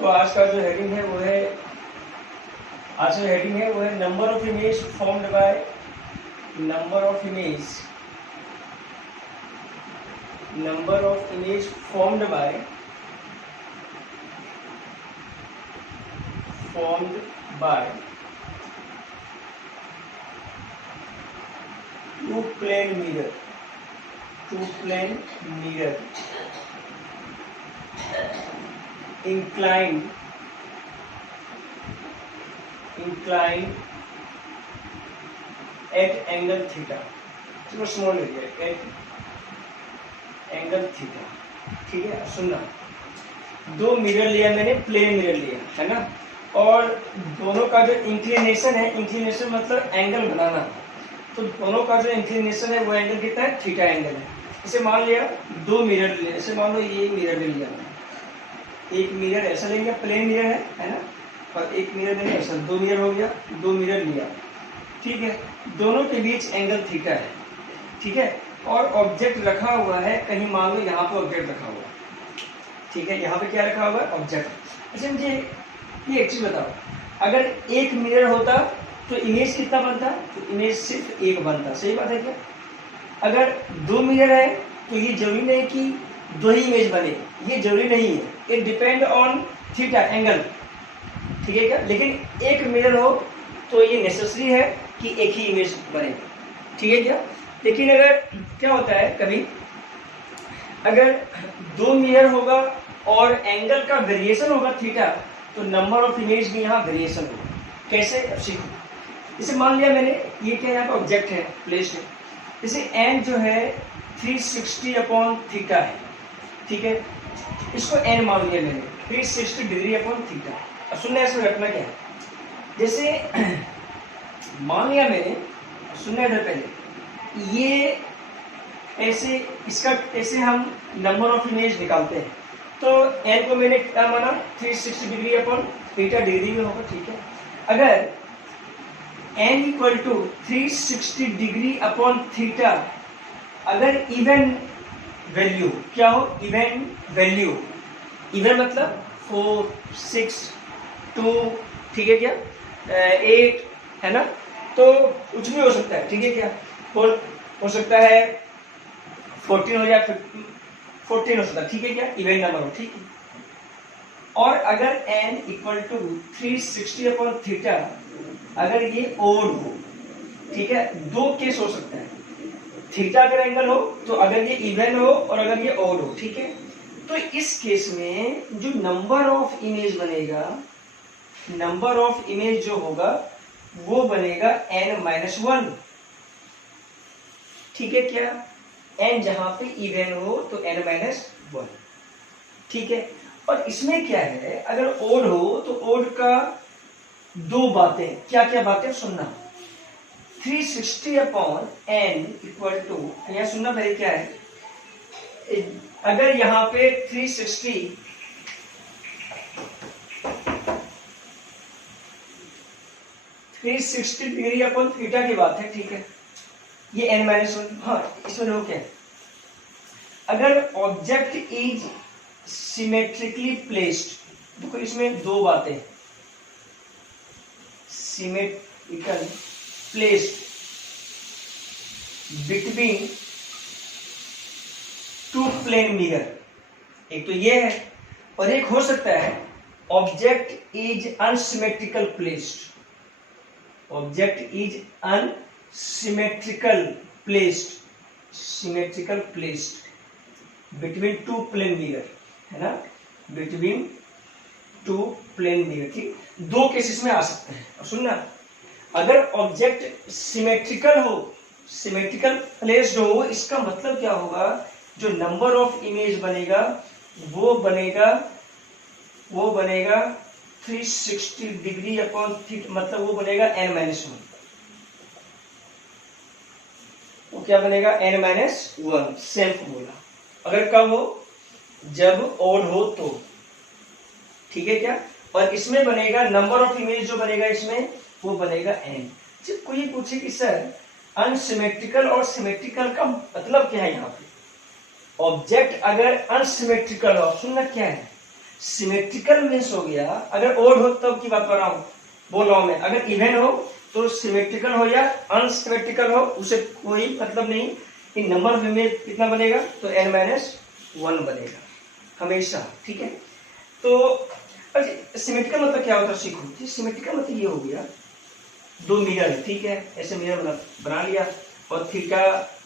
तो आज का जो हेडिंग है वो है number of image formed by two plane mirror inclined at angle theta, चलो स्मॉल लिखिए एट एंगल थीटा। ठीक है, सुनना, दो मिरर लिया मैंने, प्लेन मिरर लिया है ना, और दोनों का जो इंक्लिनेशन है, इंक्लिनेशन मतलब एंगल बनाना, तो दोनों का जो इंक्लिनेशन है वो एंगल कितना है, थीटा एंगल है। इसे मान लिया दो मिरर लिया, इसे मान लो ये मिरर ले लिया, एक मिरर ऐसा ले लिया, प्लेन मिरर है ना, और एक मिरर मैंने ऐसा, दो मिरर हो गया, दो मिरर लिया। ठीक है, दोनों के बीच एंगल थीटा है। ठीक है, और ऑब्जेक्ट रखा हुआ है कहीं, मान लो यहाँ पे ऑब्जेक्ट रखा हुआ है। ठीक है, यहाँ पे क्या रखा हुआ है, ऑब्जेक्ट। अच्छा मुझे ये एक चीज बताओ, अगर एक मिरर होता तो इमेज कितना बनता, तो इमेज सिर्फ एक बनता, सही बात है क्या? अगर दो मिरर है तो ये जरूरी नहीं कि दो ही इमेज बने, ये जरूरी नहीं है, it depend on theta angle. ठीक है क्या? लेकिन एक मिरर हो तो ये नेसेसरी है कि एक ही इमेज बने। ठीक है क्या? लेकिन अगर क्या होता है, कभी अगर दो मिरर होगा और एंगल का वेरिएशन होगा थीटा, तो नंबर ऑफ इमेज भी यहाँ वेरिएशन होगा। कैसे, अब सीखो। इसे मान लिया मैंने, ये क्या यहाँ पे ऑब्जेक्ट है, प्लेस है, इसे एन जो है 360 अपॉन थीटा है। ठीक है, इसको एन मान लिया मैंने, 360 डिग्री अपॉन थीटा। अब सुनना, इसमें रखना क्या है, जैसे मान लिया मैंने, सुनना इधर पहले, ये ऐसे, इसका ऐसे हम नंबर ऑफ इमेज निकालते हैं, तो एन को मैंने क्या माना, 360 डिग्री अपॉन थीटा, डिग्री में होगा। ठीक है, अगर n equal to 360 degree upon theta, अगर इवन वैल्यू क्या हो, इवन वैल्यू, इवन मतलब 4, 6, 2, ठीक है क्या, 8 है ना, तो कुछ भी हो सकता है। ठीक है क्या, हो सकता है 14 हो या 14 हो सकता है। ठीक है क्या, इवन नंबर हो। ठीक है, और अगर n equal to 360 upon theta, अगर ये ओड हो, ठीक है, दो केस हो सकता है, थीटा अगर एंगल हो तो अगर ये इवन हो और अगर ये ओड हो। ठीक है, तो इस केस में जो नंबर ऑफ इमेज बनेगा, नंबर ऑफ इमेज जो होगा वो बनेगा n-1। ठीक है क्या, n जहां पे इवन हो तो n-1। ठीक है, और इसमें क्या है, अगर ओड हो तो ओड का दो बातें, क्या क्या बातें सुनना, 360 अपॉन n इक्वल टू, यहां सुनना पहले क्या है, अगर यहां पे 360 डिग्री अपॉन थीटा की बात है। ठीक है, ये n-1, हाँ इसमें देखो क्या है, अगर ऑब्जेक्ट इज सिमेट्रिकली प्लेस्ड, देखो इसमें दो बातें, symmetrical placed between two plane mirror, एक तो ये है, और एक हो सकता है object is unsymmetrical placed, object is unsymmetrical placed between two plane mirror, है ना, बिटवीन टू प्लेन मिरर। ठीक, दो केसेस में आ सकते हैं। अब सुनना, अगर ऑब्जेक्ट सिमेट्रिकल हो, सिमेट्रिकल प्लेस्ड हो, इसका मतलब क्या होगा, जो नंबर ऑफ इमेज बनेगा वो बनेगा 360 डिग्री अपॉन थीटा, मतलब वो बनेगा n-1। वो क्या बनेगा, n-1, सेम फॉर्मूला। अगर कब हो, जब ओड हो तो। ठीक है क्या, और इसमें बनेगा नंबर ऑफ इमेज जो बनेगा इसमें वो बनेगा n। जब कोई पूछे कि सर अनसिमेट्रिकल और सिमेट्रिकल का मतलब क्या है, यहाँ पे ऑब्जेक्ट अगर अनसिमेट्रिकल हो, सुनना क्या है, सिमेट्रिकल मीन्स हो गया, अगर ओड हो तब की बात कर रहा हूं, बोल रहा हूं मैं, अगर इवन हो तो सिमेट्रिकल हो या अनसिमेट्रिकल हो उसे कोई मतलब नहीं कि नंबर ऑफ इमेज कितना बनेगा, तो n-1 बनेगा हमेशा, ठीक है। तो सिमेट्रिकल मतलब क्या होता है सीखो, सिमेट्रिकल मतलब ये हो गया दो मिरर है, ठीक है, ऐसे मिरर बना लिया और थीटा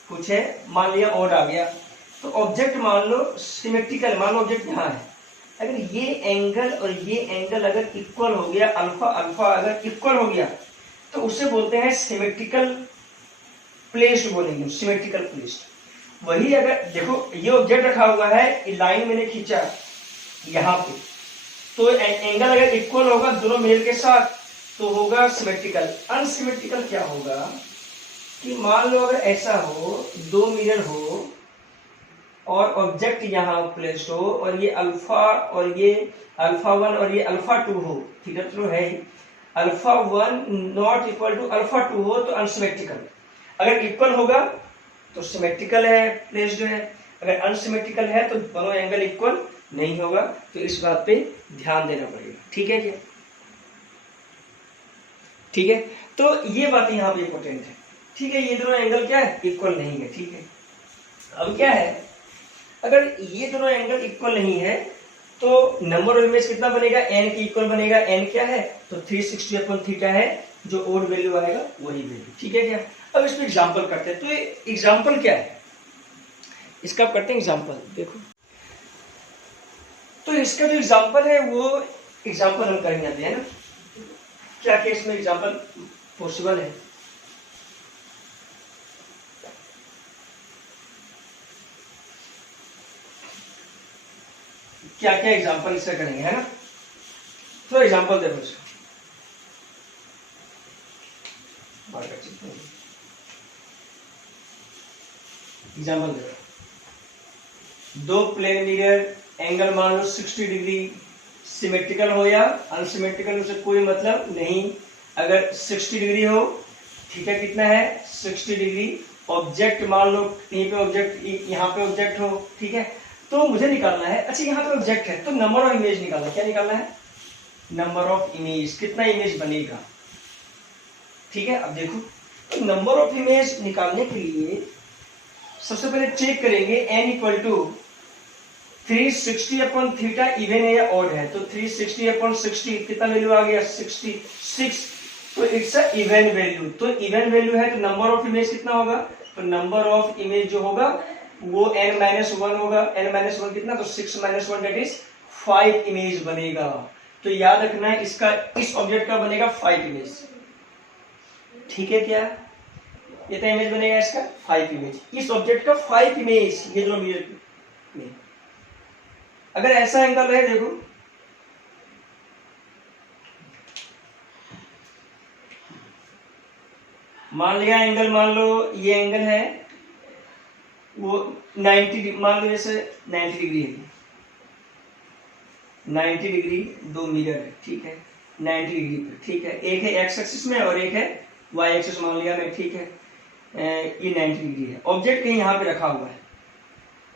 कुछ है, मान लिया ओड आ गया, तो ऑब्जेक्ट मान लो सिमेट्रिकल, मान लो ऑब्जेक्ट यहाँ है, अगर ये एंगल और ये एंगल अगर इक्वल हो गया, अल्फा अल्फा अगर इक्वल हो गया तो उसे बोलते हैं सिमेट्रिकल प्लेस्ड बोलेंगे, सिमेट्रिकल प्लेस्ड। वही अगर देखो ये ऑब्जेक्ट रखा हुआ है, लाइन मैंने खींचा यहाँ पे, तो एंगल अगर इक्वल होगा दोनों मिरर के साथ तो होगा सिमेट्रिकल। अनसिमेट्रिकल क्या होगा कि मान लो अगर ऐसा हो, दो मिरर हो और ऑब्जेक्ट यहाँ प्लेस्ड हो और ये अल्फा और ये अल्फा 1 और ये अल्फा 2 हो, ठीक है, तो है ही, alpha 1 not equal to alpha 2 हो तो अनसिमेट्रिकल, अगर इक्वल होगा तो सिमेट्रिकल है, प्लेस्ड है, अगर अनसिमेट्रिकल है तो दोनों एंगल इक्वल नहीं होगा, तो इस बात पे ध्यान देना पड़ेगा, ठीक है क्या, ठीक है। तो ये बात यहाँ पे इंपॉर्टेंट है, ठीक है, ये दोनों एंगल क्या है, इक्वल नहीं है, ठीक है। अब क्या है, अगर ये दोनों एंगल इक्वल नहीं है तो नंबर ऑफ इमेज कितना बनेगा, n की इक्वल बनेगा, n क्या है तो 360 अपॉन थीटा है, जो ओड वैल्यू आएगा वही वैल्यू, ठीक है क्या। अब इसमें एग्जांपल करते हैं, तो एग्जांपल क्या है इसका, करते हैं एग्जांपल, देखो तो इसका जो एग्जांपल है वो एग्जांपल हम करेंगे अभी, है ना, क्या केस में एग्जांपल पॉसिबल है, क्या क्या एग्जांपल इससे करेंगे, है ना। तो एग्जांपल देखो इसका, एग्जांपल देखो, दो प्लेन मिरर एंगल मान लो 60 डिग्री, सिमेट्रिकल हो या अनसिमेट्रिकल उसे कोई मतलब नहीं, अगर 60 डिग्री हो, थीटा कितना है 60 डिग्री, ऑब्जेक्ट मान लो यहीं पे ऑब्जेक्ट, यहाँ पे ऑब्जेक्ट हो, ठीक है, तो मुझे निकालना है, अच्छा यहाँ पे ऑब्जेक्ट है तो नंबर ऑफ इमेज निकालना, क्या निकालना है, नंबर ऑफ इमेज, कितना इमेज बनेगा, ठीक है। अब देखो तो नंबर ऑफ इमेज निकालने के लिए सबसे पहले चेक करेंगे n equal to 360 upon theta even है या ऑड है, तो 360 अपॉन 60 कितना वैल्यू आ गया 66, तो इट्स अ इवन वैल्यू, तो इवन वैल्यू है तो नंबर ऑफ इमेज कितना होगा, तो नंबर ऑफ इमेज जो होगा वो n-1 होगा, n-1 कितना, तो 6-1 दैट इज 5 इमेज बनेगा, तो याद रखना है इसका, इस ऑब्जेक्ट का बनेगा 5 इमेज, ठीक है क्या, कितना इमेज बनेगा इसका 5 इमेज, इस ऑब्जेक्ट का 5 इमेज, ये दोनों मिरर में, अगर ऐसा एंगल है देखो, मान लिया एंगल, मान लो ये एंगल है वो 90, मान लो जैसे 90 डिग्री है, 90 डिग्री दो मिरर है, ठीक है, 90 डिग्री पर, ठीक है, एक है एक्स एक्सिस में और एक है वाई एक्सिस मान लिया मैं, ठीक है, ये 90 डिग्री है, ऑब्जेक्ट कहीं यहाँ पे रखा हुआ है,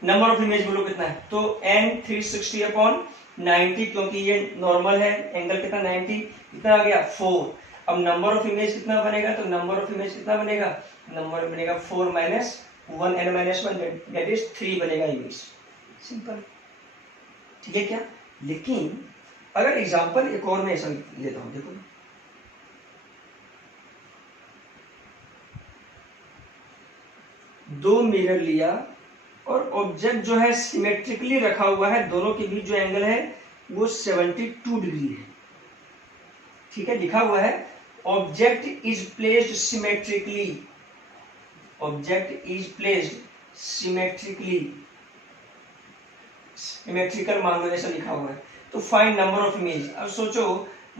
नंबर ऑफ इमेज बोलो कितना है, तो n 360 अपॉन 90, क्योंकि ये नॉर्मल है, एंगल कितना 90, कितना आ गया 4, अब नंबर ऑफ इमेज कितना बनेगा, तो नंबर ऑफ इमेज कितना बनेगा, नंबर बनेगा 4 - 1 n-1 दैट इज 3 बनेगा इमेज, सिंपल, ठीक है क्या। लेकिन अगर एग्जांपल एक और मैं ऐसा लेता हूं, देखो दो मिरर लिया और ऑब्जेक्ट जो है सिमेट्रिकली रखा हुआ है, दोनों के बीच जो एंगल है वो 72 डिग्री है, ठीक है, लिखा हुआ है object is placed symmetrically, object is placed symmetrically, symmetrical मान लो ऐसा लिखा हुआ है, तो फाइंड नंबर ऑफ इमेज। अब सोचो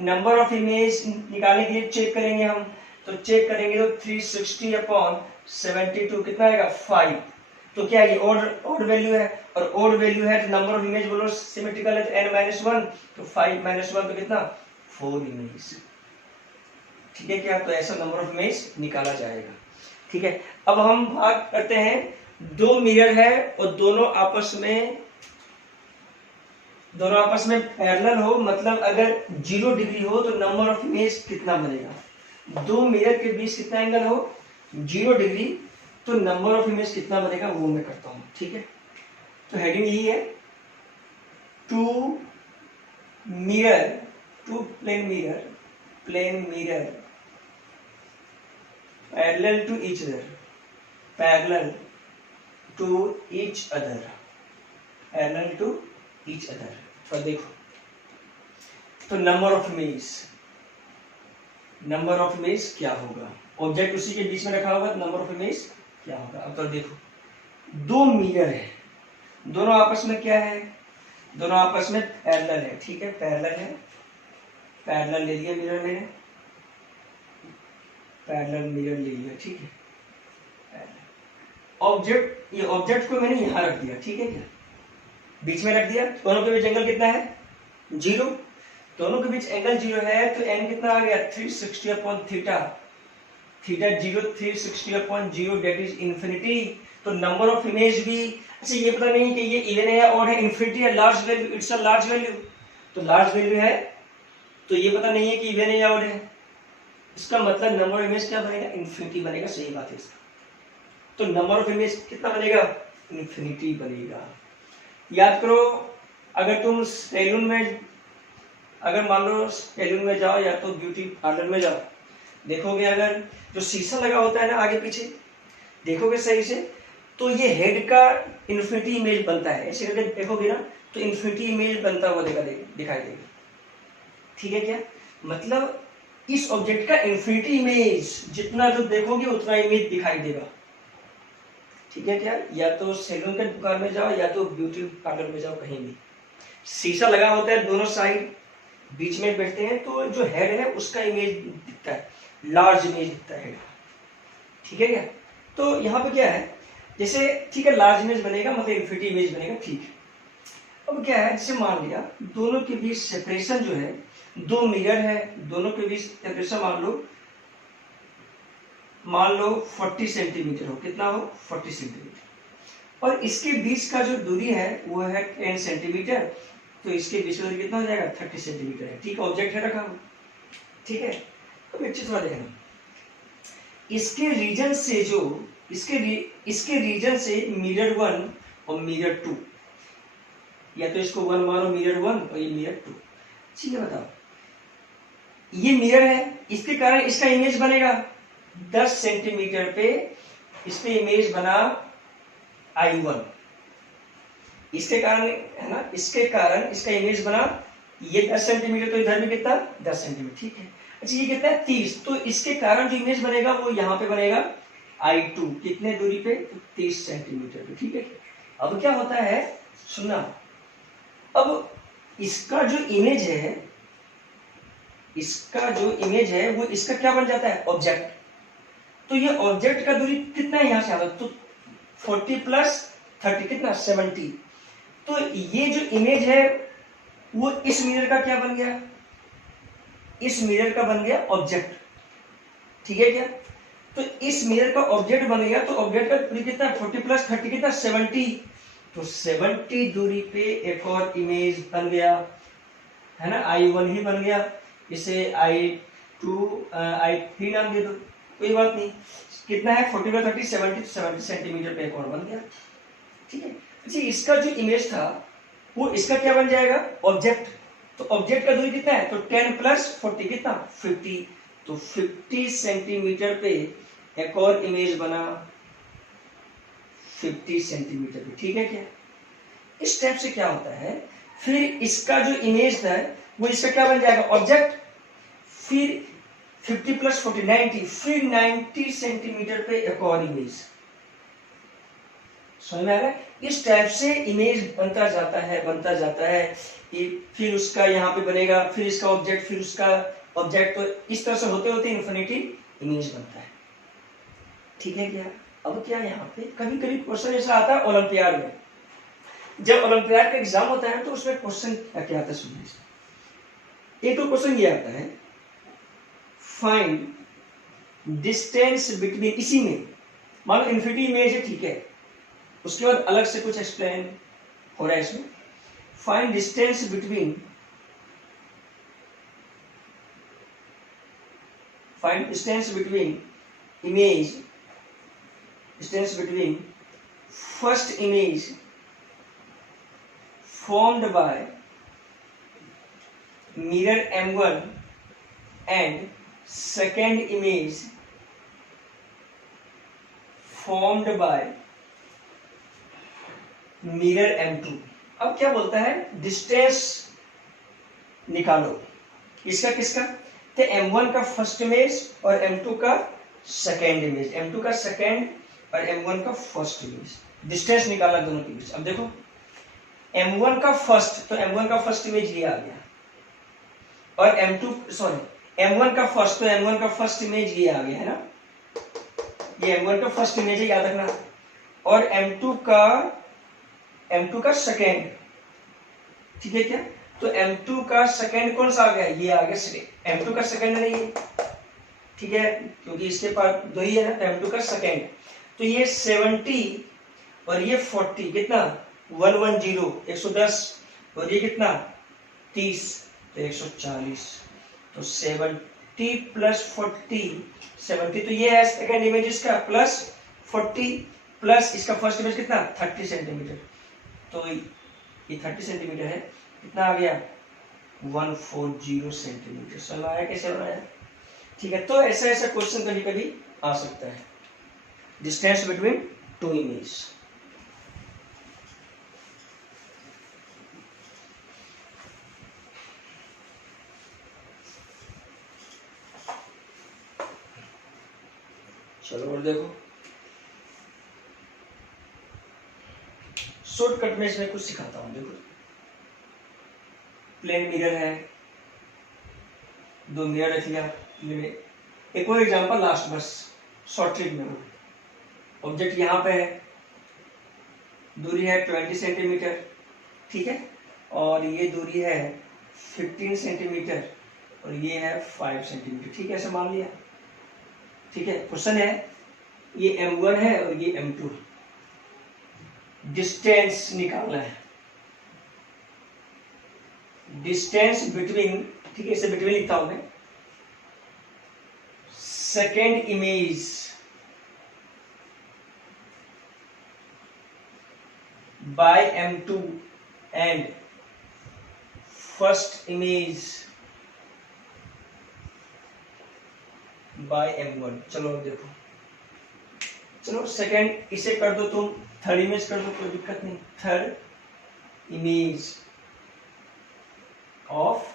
नंबर ऑफ इमेज निकालने के लिए चेक करेंगे हम, तो चेक करेंगे तो 360 अपॉन 72 कितना आएगा 5, तो क्या ये ऑड वैल्यू है, और ऑड वैल्यू है तो नंबर ऑफ इमेज बोलो सिमेट्रिकल है तो n-1, तो 5 - 1 तो कितना 4 इमेज, ठीक है क्या, तो ऐसा नंबर ऑफ इमेज निकाला जाएगा, ठीक है। अब हम बात करते हैं, दो मिरर है और दोनों आपस में दोनों आपस में पैरेलल हो, मतलब अगर 0 डिग्री हो तो नंबर ऑफ इमेज कितना बनेगा। दो मिरर के बीच कितना एंगल हो, 0 डिग्री, तो नंबर ऑफ इमेज कितना बनेगा वो मैं करता हूँ। ठीक है, तो हेडिंग यही है, two mirror, two plane mirror parallel to each other, parallel to each other, parallel to each other. तो देखो, तो नंबर ऑफ इमेज क्या होगा, ऑब्जेक्ट उसी के बीच में रखा होगा तो नंबर ऑफ इमेज क्या होगा। अब तो देखो, दो मिरर है, दोनों आपस में क्या है, दोनों आपस में पैरेलल है। ठीक है, पैरेलल है, पैरेलल ले लिया मिरर मैंने, पैरेलल मिरर ले लिया। ठीक है, ऑब्जेक्ट, ये ऑब्जेक्ट को मैंने यहां रख दिया। ठीक है, क्या बीच में रख दिया, दोनों के बीच एंगल कितना है 0, दोनों के बीच एंगल 0 है तो एन कितना आ गया 360 upon theta, theta 0 360 upon 0 that is infinity. तो नंबर ऑफ इमेज भी, अच्छा ये पता नहीं कि ये इवन है या ऑड है, इंफिनिटी है, large value, it's a large value, तो लार्ज वैल्यू है तो ये पता नहीं है कि इवन है या ऑड है, इसका मतलब नंबर ऑफ इमेज क्या बनेगा, इंफिनिटी बनेगा। सही बात है इसका, तो नंबर ऑफ इमेज कितना बनेगा, इंफिनिटी बनेगा। याद करो, अगर तुम सैलून में, अगर मान लो सैलून में जाओ या तो ब्यूटी पार्लर में जाओ, देखोगे अगर जो शीशा लगा होता है ना आगे पीछे, देखोगे सही से, तो ये हेड का इन्फिनिटी इमेज बनता है, ऐसे करके देखोगे ना तो इन्फिनिटी इमेज बनता हुआ दिखाई देगा। ठीक है, क्या मतलब इस ऑब्जेक्ट का इन्फिनिटी इमेज, जितना जो देखोगे उतना इमेज दिखाई देगा। ठीक है, क्या या तो सैलून के दुकान में जाओ या तो ब्यूटी पार्लर में जाओ, कहीं भी शीशा लगा होता है, दोनों साइड बीच में बैठते हैं, तो जो हेड है उसका इमेज दिखता है, लार्ज इमेज दिखता है हेड। ठीक है, क्या तो यहाँ पे क्या है, जैसे ठीक है लार्ज इमेज बनेगा मतलब इन्फिनिटी इमेज बनेगा। ठीक है, अब क्या है, जैसे मान लिया दोनों के बीच सेपरेशन जो है, दो मिरर है, दोनों के बीच सेपरेशन मान लो 40 सेंटीमीटर हो, कितना हो 40 सेंटीमीटर, और इसके बीच का जो दूरी है वो है 10 सेंटीमीटर, तो इसके बीच में कितना हो जाएगा 30 सेंटीमीटर है। ठीक है, ऑब्जेक्ट है रखा हुआ। ठीक है, तो एक चीज थोड़ा देखना, इसके रीजन से जो इसके रीजन से मिरर 1 और मिरर 2, या तो इसको 1 मानो मिरर 1 और ये मिरर 2। ठीक है, बताओ ये मिरर है, इसके कारण इसका इमेज बनेगा 10 सेंटीमीटर पे, इस पे इमेज बना I1, इसके कारण है ना, इसके कारण इसका इमेज बना ये 10 सेंटीमीटर, तो इधर भी कितना 10 सेंटीमीटर। ठीक है, अच्छा ये कितना है 30, तो इसके कारण जो इमेज बनेगा वो यहाँ पे बनेगा I2, कितने दूरी पे 30 सेंटीमीटर पे। ठीक है, अब क्या होता है सुनना, अब इसका जो इमेज है, इसका जो इमेज है वो इसका क्या बन जाता है ऑब्जेक्ट, तो ये ऑब्जेक्ट का दूरी कितना है यहाँ से आता, तो 40 प्लस 30 कितना 70, तो ये जो इमेज है वो इस मिरर का क्या बन गया, इस मिरर का बन गया ऑब्जेक्ट। ठीक है, क्या तो इस मिरर का ऑब्जेक्ट बन गया, तो ऑब्जेक्ट का दूरी कितना 40 प्लस 30 कितना 70, तो 70 दूरी पे एक और इमेज बन गया है ना, I1 ही बन गया, इसे I2 I3 नाम दे दो, कोई बात नहीं, कितना है 40 प्लस 30 70 सेंटीमीटर पे एक और बन गया। ठीक है, अच्छा इसका जो इमेज था वो इसका क्या बन जाएगा ऑब्जेक्ट, तो ऑब्जेक्ट का दूरी कितना है, तो 10 प्लस 40 कितना 50, तो 50 सेंटीमीटर पे एक और इमेज बना 50 सेंटीमीटर पे। ठीक है, क्या इस टाइप से क्या होता है, फिर इसका जो इमेज था वो इसका क्या बन जाएगा ऑब्जेक्ट, फिर 50 प्लस 40 90, फिर 90 सेंटीमीटर पे एक और इमेज। समझ में आ रहा है, इस टाइप से इमेज बनता जाता है, फिर उसका यहाँ पे बनेगा, फिर इसका ऑब्जेक्ट, फिर उसका ऑब्जेक्ट, तो इस तरह से होते होते इन्फिनिटी इमेज बनता है। ठीक है, क्या अब क्या यहाँ पे कभी कभी क्वेश्चन ऐसा आता है ओलंपियाड में, जब ओलंपियाड का एग्जाम होता है तो उसमें क्वेश्चन क्या आता है सुनिए, एक तो क्वेश्चन ये आता है फाइंड डिस्टेंस बिटवीन, इसी में मान लो इन्फिनिटी इमेज है, ठीक है, उसके बाद अलग से कुछ एक्सप्लेन हो रहा है इसमें, find distance between image distance between first image formed by mirror M1 and second image formed by mirror M2। अब क्या बोलता है, डिस्टेंस निकालो इसका किसका, तो M1 का फर्स्ट इमेज और M2 का सेकेंड इमेज, M2 का सेकेंड और M1 का फर्स्ट इमेज, डिस्टेंस निकाला दोनों के बीच। अब देखो M1 का फर्स्ट, तो M1 का फर्स्ट इमेज ये आ गया, और M1 का फर्स्ट, तो M1 का फर्स्ट इमेज ये आ गया है ना, ये M1 का फर्स्ट इमेज है, याद रखना। और M2 का सेकेंड, ठीक है क्या, तो M2 का सेकेंड कौन सा आ गया, ये आ गया M2 का सेकेंड नहीं है, ठीक है, क्योंकि इसके पास दो ही है ना, M2 का सेकेंड, तो ये 70 और ये 40 कितना 110 110, और ये कितना 30 तो 140, तो 70 प्लस 40 70, तो ये है सेकेंड इमेज इसका, प्लस 40 प्लस इसका फर्स्ट इमेज कितना 30 सेंटीमीटर, तो ये 30 सेंटीमीटर है, कितना आ गया 140 सेंटीमीटर। समझ आया कैसे बनाया, ठीक है। तो ऐसा ऐसा क्वेश्चन कभी कभी आ सकता है, डिस्टेंस बिटवीन टू इमेज। चलो और देखो, शॉर्टकट में इसमें कुछ सिखाता हूं। देखो प्लेन मिरर है, दो मिरर रख लिया, एक और एग्जांपल लास्ट बस शॉर्ट ट्रिक में। ऑब्जेक्ट यहाँ पे है, दूरी है 20 सेंटीमीटर, ठीक है, और ये दूरी है 15 सेंटीमीटर और ये है 5 सेंटीमीटर, ठीक है, ऐसे मान लिया, ठीक है। क्वेश्चन है ये M1 है और ये M2, डिस्टेंस निकालना है, डिस्टेंस बिटवीन, ठीक है, इसे बिटवीन लिखता हूं मैं, second image by M2 and first image by M1। चलो देखो, चलो सेकेंड इसे कर दो तुम, थर्ड इमेज कर दो, कोई दिक्कत नहीं, थर्ड इमेज ऑफ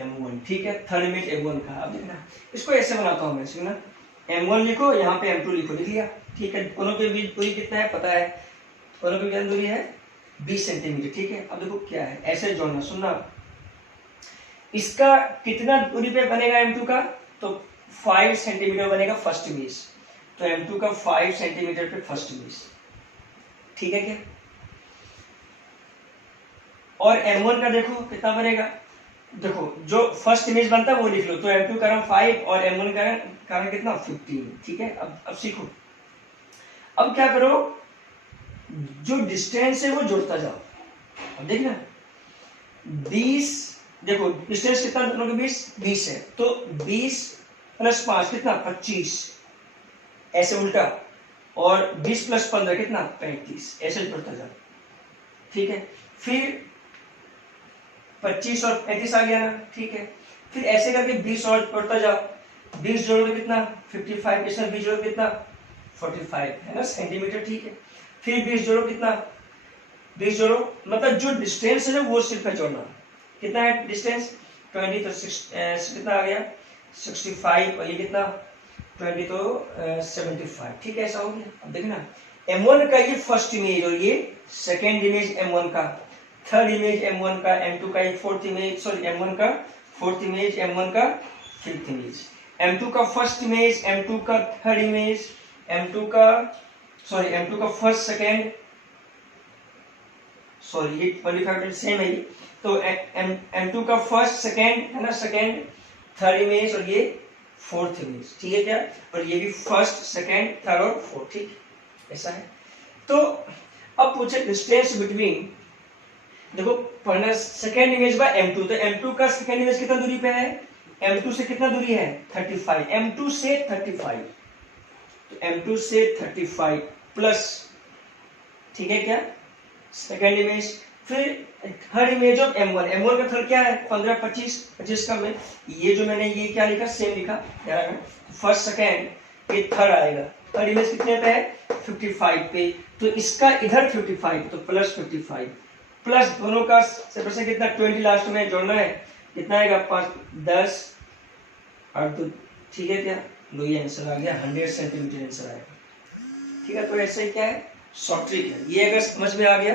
M1, ठीक है, थर्ड इमेज M1 का। अब देखना, इसको ऐसे बनाता हूं मैं, सुनना, M1 लिखो, यहाँ पे M2 लिखो, लिख लिया, ठीक है। दोनों के बीच दूरी कितना है पता है, दोनों के बीच दूरी है 20 सेंटीमीटर, ठीक है। अब देखो क्या है, ऐसे जोड़ना, सुनना, इसका कितना दूरी पे बनेगा M2 का, तो 5 सेंटीमीटर बनेगा फर्स्ट इमेज, तो M2 का 5 सेंटीमीटर पे फर्स्ट इमेज, ठीक है क्या। और M1 का देखो कितना बनेगा, देखो जो फर्स्ट इमेज बनता है वो लिख लो, तो M2 का रंग 5 और M1 का रंग कितना 15, ठीक है। अब सीखो, अब क्या करो, जो डिस्टेंस है वो जोड़ता जाओ। अब देखना 20, देखो डिस्टेंस कितना दोनों के बीच 20 है, तो 20 प्लस 5 कितना 25, ऐसे उल्टा, और 20 प्लस 15 कितना 35, ऐसे जोड़ता जाओ, ठीक है। फिर 25 और 35 आ गया ना, ठीक है। फिर ऐसे करके 20 और जोड़ता जाओ, 20 जोड़ोगे कितना 55, इसमें 20 जोड़ो कितना 45 है ना सेंटीमीटर, ठीक है। फिर 20 जोड़ो कितना, 20 जोड़ो, मतलब जो डिस्टेंस है ना वो सिर्फ जोड़ना, कितना है डिस्टेंस 20, तो कितना आ गया 65, और ये कितना 20, तो 75, ठीक है, ऐसा हो गया। अब देखना M1 का ये फर्स्ट इमेज और ये सेकेंड इमेज M1 का, थर्ड इमेज M1 का, M2 का ये फोर्थ इमेज, सॉरी M1 का फोर्थ इमेज, M1 का फिफ्थ इमेज, M2 का फर्स्ट इमेज, M2 का थर्ड इमेज, M2 का फर्स्ट सेकेंड, सॉरी ये 25 सेम है, तो M2 का फर्स्ट सेकेंड है ना, सेकेंड थर्ड इमेज और ये फोर्थ इमेज, ठीक है क्या, और ये भी फर्स्ट सेकेंड थर्ड और फोर्थ, ठीक, ऐसा है। तो अब पूछे डिस्टेंस बिटवीन देखो पहला सेकेंड इमेज बाय M2, तो M2 का सेकेंड इमेज कितना दूरी पे है, M2 से कितना दूरी है 35, M2 से 35, तो M2 से 35 प्लस, ठीक है क्या, सेकेंड इमेज। फिर third image of M1, M1 का थर्ड क्या है 15 25, 25 का में ये जो मैंने ये क्या लिखा सेम लिखा, फर्स्ट सेकेंड ये थर्ड आएगा, थर्ड इमेज कितने पे है 55 पे, तो इसका इधर 55 तो प्लस 55 प्लस दोनों का सेपरेशन कितना 20 लास्ट में जोड़ना है, कितना आएगा 5 10 और तो ठीक है क्या, लो ये आंसर आ गया 100 सेंटीमीटर आंसर आएगा। ठीक है, तो ऐसे ही क्या है शॉर्ट ट्रिक है, ये अगर समझ में आ गया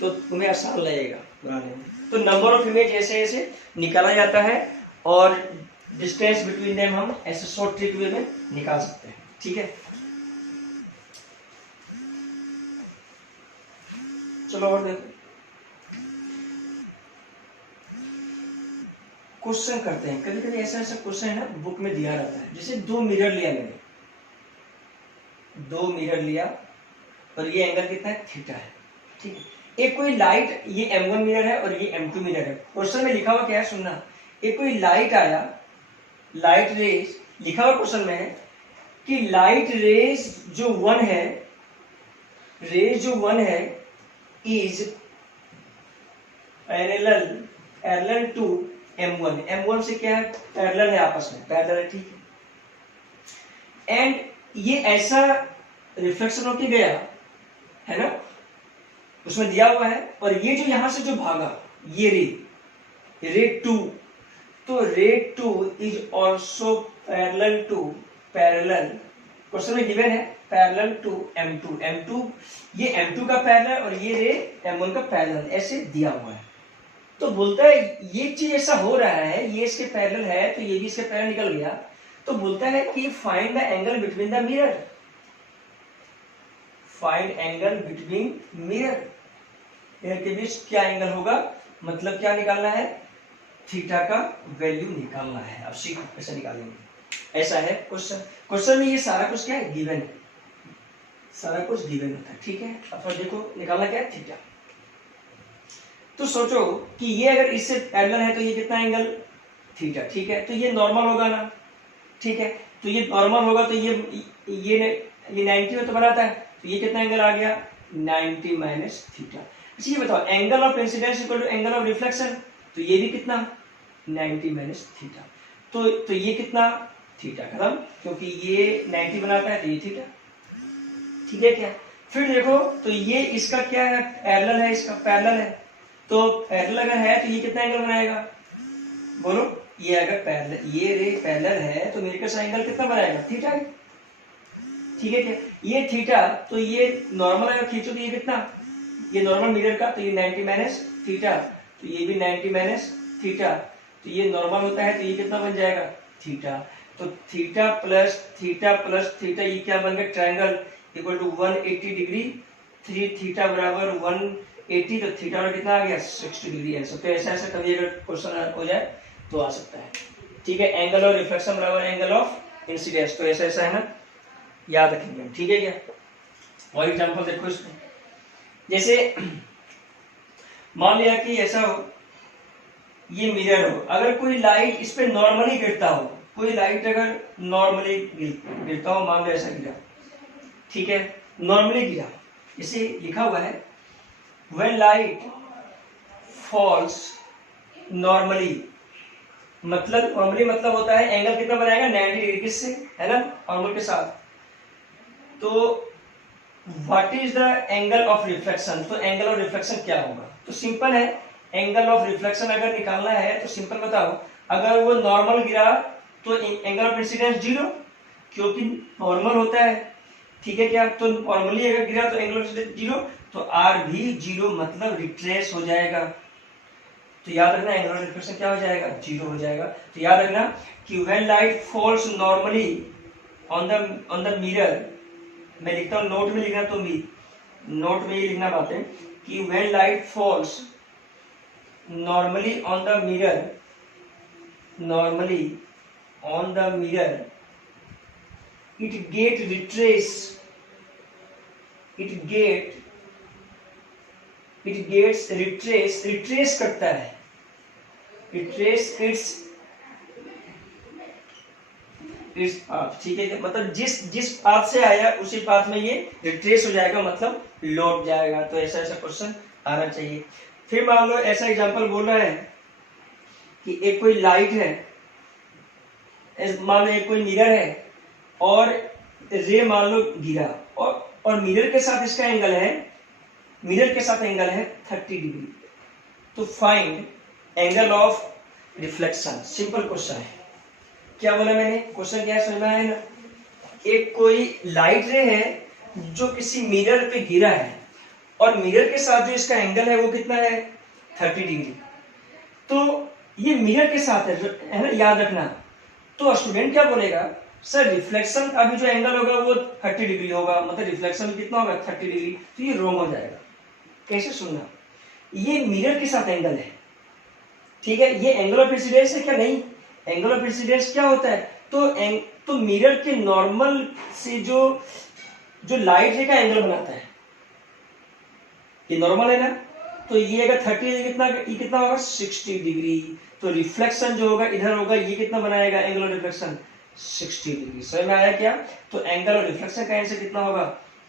तो तुम्हें आसान लगेगा बनाने में। तो नंबर ऑफ इमेज ऐसे ऐसे निकाला जाता है और डिस्टेंस बिटवीन देम हम ऐसे शॉर्ट ट्रिक वे में निकाल सकते हैं। ठीक है, चलो और देखो क्वेश्चन करते हैं। कभी कभी ऐसा ऐसा क्वेश्चन है ना बुक में दिया रहता है, जैसे दो मिरर लिया मैंने, दो मिरर लिया और ये एंगल कितना है थीटा है, ठीक है। एक कोई लाइट, ये M1 मिरर है और ये M2 मिरर है। क्वेश्चन में लिखा हुआ क्या है सुनना, एक कोई लाइट आया, लाइट रेज लिखा हुआ क्वेश्चन में है कि लाइट रेज जो 1 है, रेज जो 1 है is parallel to M1, M1 से क्या है पैरेलल है, आपस में पैरेलल है, ठीक है। एंड ये ऐसा रिफ्लेक्शन होके गया है ना, उसमें दिया हुआ है, और ये जो यहां से जो भागा ये रे 2, तो रे 2 इज ऑल्सो पैरेलल क्वेश्चन में गिवन है पैरेलल टू M2 ये M2 का पैरेलल और ये रे M1 का पैरेलल ऐसे दिया हुआ है। तो बोलता है ये चीज ऐसा हो रहा है, ये इसके पैरेलल है तो ये भी इसके पैरेलल निकल गया, तो बोलता है कि find the angle between the mirror, find angle between mirror के बीच क्या एंगल होगा, मतलब क्या निकालना है थीटा का वैल्यू निकालना है। अब सीखो कैसे निकालेंगे, ऐसा है क्वेश्चन। क्वेश्चन में ये सारा कुछ क्या है गिवन है, सारा कुछ गिवन होता है, ठीक है। अब देखो निकालना क्या है थीटा, तो सोचो कि ये अगर इससे पैरेलल है तो ये कितना एंगल थीटा, ठीक है, तो ये नॉर्मल होगा ना, ठीक है, तो ये नॉर्मल होगा तो ये 90 में तो बनाता है, तो ये कितना एंगल आ गया 90 माइनस थीटा। अच्छा ये बताओ angle of incidence equal to angle of reflection, तो ये भी कितना 90 माइनस थीटा, तो ये कितना थीटा खत्म, क्योंकि ये 90 बनाता है तो ये थीटा, ठीक है क्या। फिर देखो तो ये इसका क्या है पैरेलल है, इसका पैरेलल है, तो पैरेलल अगर है तो ये कितना एंगल बनाएगा बोलो, ये अगर पैरेलल ये रे पैरेलल है तो मेरे का एंगल कितना बनाएगा थीटा, ठीक है क्या। ये थीटा तो ये नॉर्मल अगर खींचो तो ये कितना, ये नॉर्मल मिरर का तो ये 90 माइनस थीटा, तो ये भी 90 माइनस थीटा, तो ये नॉर्मल होता है तो ये कितना बन जाएगा थीटा, तो थीटा प्लस थीटा ये क्या बन गया triangle equal to 180 degree, 3 theta बराबर 180, तो थीटा और कितना आ गया 60 डिग्री आंसर। तो ऐसा ऐसा कभी अगर क्वेश्चन हो जाए तो आ सकता है, ठीक है। एंगल ऑफ रिफ्लेक्शन बराबर एंगल ऑफ इंसिडेंस, तो ऐसा ऐसा है ना, याद रखेंगे, ठीक है क्या। और एग्जांपल देखो इसमें, जैसे मान लिया कि ऐसा हो ये मिरर हो, अगर कोई लाइट इस पे नॉर्मली गिरता हो, कोई लाइट अगर नॉर्मली गिरता हो, मान लो ऐसा गिरा, ठीक है नॉर्मली गिरा, इसे लिखा हुआ है व्हेन लाइट फॉल्स नॉर्मली, मतलब नॉर्मली मतलब होता है एंगल कितना बनाएगा 90 डिग्री किससे है ना नॉर्मल के साथ, तो what is the angle of reflection, तो एंगल ऑफ रिफ्लेक्शन क्या होगा, तो सिंपल है एंगल ऑफ रिफ्लेक्शन अगर निकालना है तो सिंपल बताओ, अगर वो नॉर्मल गिरा तो एंगल ऑफ इंसिडेंस 0, क्योंकि नॉर्मल होता है, ठीक है क्या, तो नॉर्मली अगर गिरा तो एंगल ऑफ इंसिडेंस 0, तो आर भी 0 मतलब रिट्रेस हो जाएगा, तो याद रखना एंगल ऑफ रिफ्लेक्शन क्या हो जाएगा 0 हो जाएगा। तो याद रखना कि when light falls normally on the mirror, मैं लिखता हूं नोट में लिखना, तो नोट में ये लिखना बात है कि when light falls normally on the mirror, it get it gets retrace करता है, रिट्रेस इट्स पाथ, ठीक है। मतलब जिस पाथ से आया उसी पाथ में ये रिट्रेस हो जाएगा, मतलब लौट जाएगा। तो ऐसा क्वेश्चन आना चाहिए। फिर मान लो ऐसा एग्जांपल बोल रहा है कि एक कोई लाइट है, मान लो एक कोई मिरर है और रे मान लो गिरा, और मिरर के साथ इसका एंगल है, मिरर के साथ एंगल है 30 डिग्री। तो find angle of reflection. Simple question है। क्या बोला मैंने, क्वेश्चन क्या समझ में आया ना। एक कोई लाइट रे है जो किसी मिरर पे गिरा है, और मिरर के साथ जो इसका एंगल है वो कितना है 30 डिग्री। तो ये मिरर के साथ है ना, याद रखना। तो स्टूडेंट क्या बोलेगा, सर रिफ्लेक्शन का भी जो एंगल होगा वो 30 डिग्री होगा, मतलब रिफ्लेक्शन कितना होगा 30 डिग्री। तो ये रॉन्ग हो जाएगा। कैसे सुनना, ये मिरर के साथ एंगल है, ठीक है। ये एंगल ऑफ इंसिडेंस है क्या, नहीं। एंगल ऑफ इंसिडेंस क्या होता है, तो मिरर के नॉर्मल से जो लाइट रे का एंगल बनाता है, ये नॉर्मल है ना। तो ये अगर 30 कितना होगा 60 डिग्री। तो रिफ्लेक्शन जो होगा इधर होगा, ये कितना बनाएगा एंगल ऑफ रिफ्लेक्शन 60 डिग्री। समझ में आया क्या। तो एंगल ऑफ रिफ्लेक्शन का आंसर कितना होगा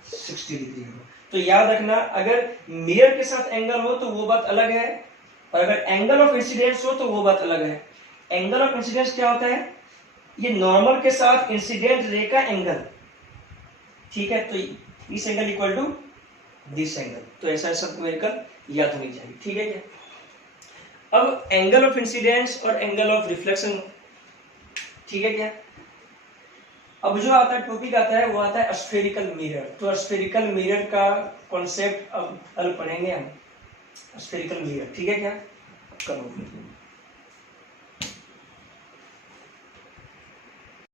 60 डिग्री होगा। तो याद रखना, अगर मिरर के साथ एंगल हो तो वो बात अलग है, और अगर एंगल ऑफ इंसिडेंस हो तो वो बात अलग है। एंगल ऑफ इंसिडेंस क्या होता है, ये नॉर्मल के साथ इंसिडेंट रे का एंगल, ठीक है। तो इस angle equal to this angle. तो ऐसा सब मेरे का याद होनी चाहिए, ठीक है क्या। अब एंगल ऑफ इंसिडेंस और एंगल ऑफ रिफ्लेक्शन, ठीक है क्या। अब जो आता है टॉपिक आता है वो आता है स्फेरिकल मिरर। तो स्फेरिकल मिरर का कॉन्सेप्ट अब कल पढ़ेंगे हम, स्फेरिकल मिरर, ठीक है क्या। करो।